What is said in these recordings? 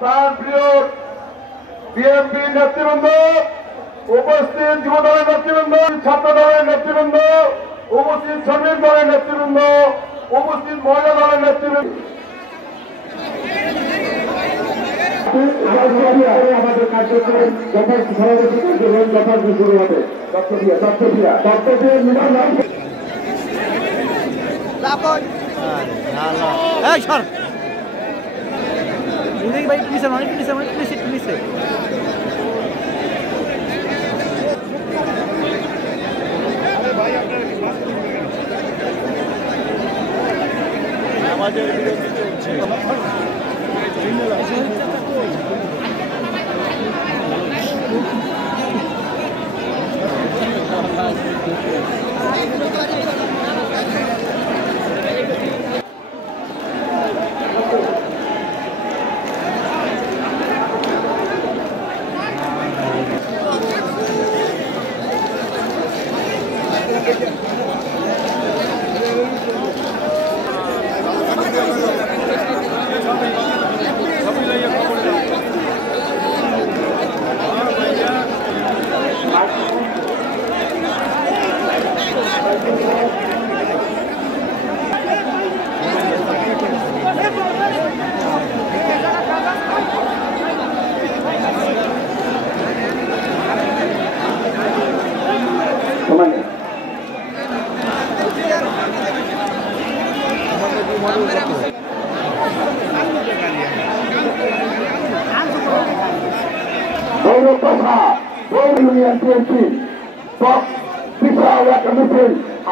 তার প্রিয় বিএনপি নেতৃবৃন্দ, উপস্থিত যুব দলের নেতৃবৃন্দ, ছাত্র দলের নেতৃবৃন্দ, উপস্থিত শ্রমিক দলের নেতৃবৃন্দ, উপস্থিত মহিলা দলের নেতৃবৃন্দ, আমাদের কার্যক্রম যথার্থ সভাপতি কার্যক্রম যথার্থ শুরু হবে। ভাই প্লিজে মানে প্লিজে মানে প্লিজে প্লিজে আমাদের বিরোধী চলছে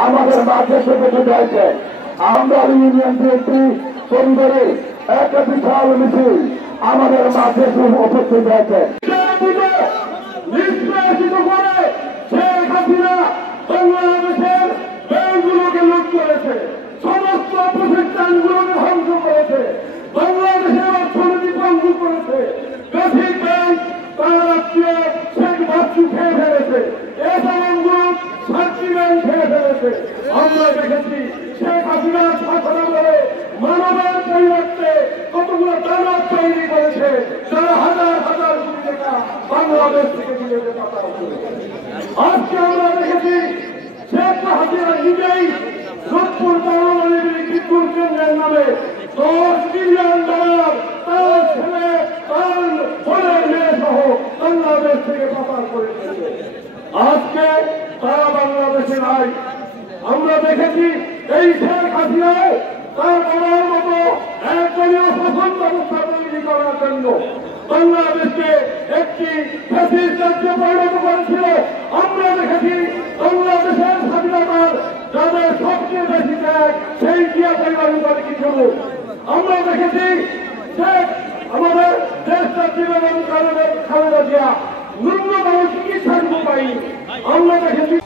আমাদের মাঝে সেপেটে রয়েছে। আমরা ইউনিয়ন বিএনপি পরিবারে একটা বিশাল মিছিল আমাদের মাঝে উপস্থিত হয়েছে। নিষ্কাশিত করে শেখ হাসিনা বাংলাদেশের ব্যাংকগুলোকে লুট করেছে, সমস্ত প্রতিষ্ঠানগুলোকে ধ্বংস করেছে, বাংলাদেশের অর্থনীতি ধ্বংস করেছে। বেসিক ব্যাংক তারা রাষ্ট্রীয় শেখ বাচ্চু খেয়ে ফেলেছে, এসএম গ্রুপ সাক্ষী ব্যাংক খেয়ে ফেলেছে। আমরা দেখেছি শেখ হাসিনার শাসনা করে মানবের পরিবর্তে কতগুলো দানব তৈরি করেছে, যারা হাজার হাজার কোটি টাকা বাংলাদেশ থেকে বিদেশে পাচার করেছে। আজকে আমরা দেখেছি শেখ হাসিনা নিজেই যোধপুর পারমাণবিক বিদ্যুৎ কেন্দ্রের নামে $10 বিলিয়ন তার ছেলে তার বোনের মেয়ে সহ বাংলাদেশ থেকে পাচার করে দিয়েছে। আজকে তারা বাংলাদেশে নাই। আমরা দেখেছি এই শেখ হাসিনাও তার বাবার মতো একদলীয় শাসন ব্যবস্থা তৈরি করার জন্য বাংলাদেশকে একটি ফ্যাসিস্ট রাজ্যে পরিণত করেছিল। আমরা দেখেছি বাংলাদেশের স্বাধীনতার যাদের সবচেয়ে বেশি ত্যাগ সেই জিয়া পরিবারের কিছু। আমরা দেখেছি আমাদের দেশটা জীবন খালেদা জিয়া ন্যূনতম চিকিৎসার উপায়। আমরা দেখেছি